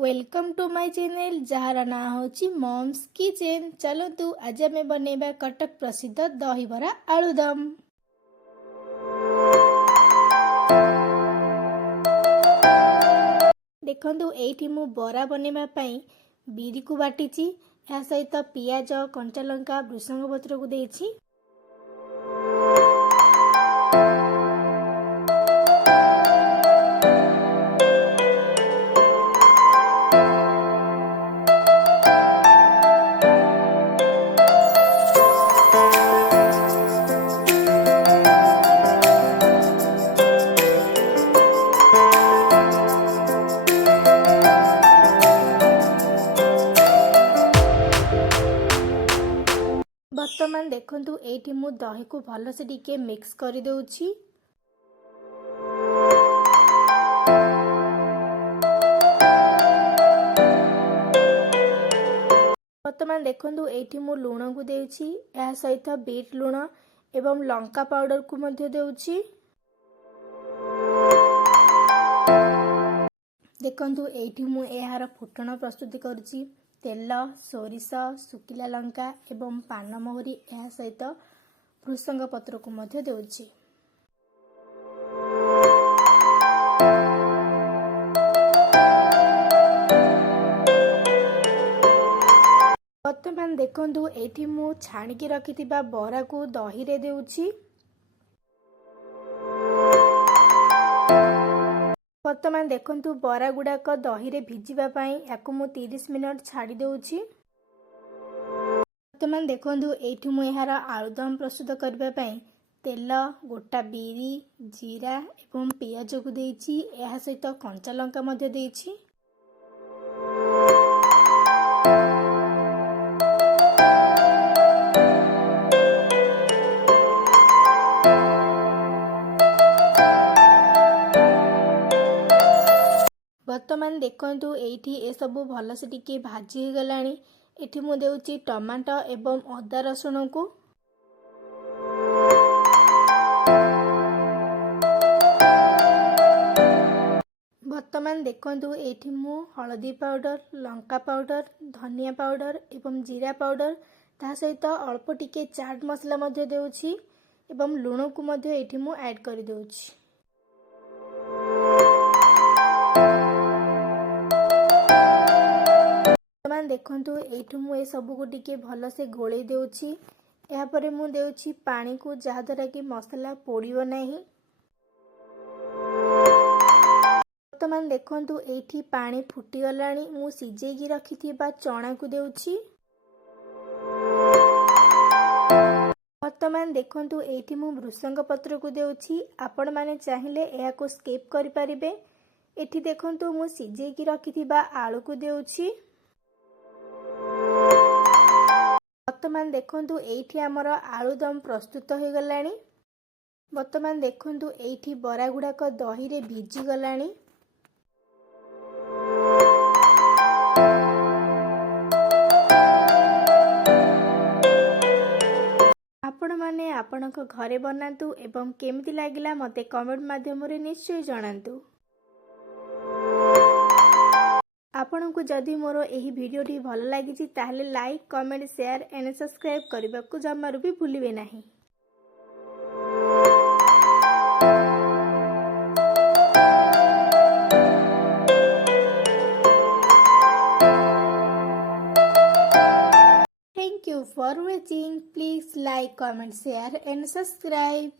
Welcome to my channel जार ना होची मॉम्स किचन। चलतु आज आम बनैबा कटक प्रसिद्ध दहीबरा आलुदम। देखंतु एठी मु बरा बनैबा पई बिरी को बाटीची। या सहित पियाज कंचा लंका भृषंग पत्र को देछि। बर्तमान देखंतु एठी मु दही को भल से टिके मिक्स कर देउछि। बर्तमान देखंतु एठी मु लूण को देउछि। या सहित बीट लूण एवं लंका पाउडर को मध्ये देउछि। देखंतु एठी मु एहार फुटण प्रस्तुति करछि। तेल सोरिष सुखिला लंका एवं पान मोहरी या सहित भृषंग पत्र को मध्ये देउछि। वर्तमान देखंतु एठी मु छाणिकी रखिथिबा बरा को दही रे देउछि। वर्तमान देखंतु बरा गुडाक दही रे भिजिबा पई याकु मु 30 मिनिट छाडी देउछि। वर्तमान देखंतु एठी मु एहार आलुदम प्रस्तुत करबा पई तेल गोटा बिरी जीरा एवं पियाज को देइछि। एहा सहित कंचा लंका मध्ये देइछि। वर्तमान देखंतु एठी ए सबु भल से टिके भाजी हो गलानी। एठी मु देउछि टमाटो एवं अदा रसुण को। वर्तमान देखंतु एठी मु हळदी पाउडर लंका पाउडर धनिया पाउडर एवं जीरा पाउडर ता सहित अल्प टिके चाट मसला मध्ये देउछि एवं लूण को मध्ये एठी मु ऐड कर देउछि। वर्तमान देखंतु एठु मु ए सबु को टिके भल से गोळै देउछि। या परे मु देउछि पानी को जहा द्वारा कि मसला पोड़िबो नाही। वर्तमान देखंतु एठी पानी फुटी गलानी। मु सिजेई की रखिथिबा चना को देउछि। वर्तमान देखंतु एठी मु भृषंग पत्र को देउछि। आपण माने चाहिले एहा को स्किप करि परिबे। एठी देखंतु मु सिजेई की रखिथिबा आलू को देउछि। वर्तमान देखंतु एठी हमर आलुदम प्रस्तुत हो गलानी। वर्तमान देखंतु एठी बरा गुडाक दही रे भिजी गलानी। आपण माने आपणक घरे बनातु एवं केमति लागिला मते कमेंट माध्यम रे निश्चय जणांतु। आपनकु जदि मोर एही वीडियोटी भल लागिछि ताहले like comment share and subscribe करबाकु जमारु भी भूलिबे नाही। Thank you for watching. Please like, comment, share and subscribe.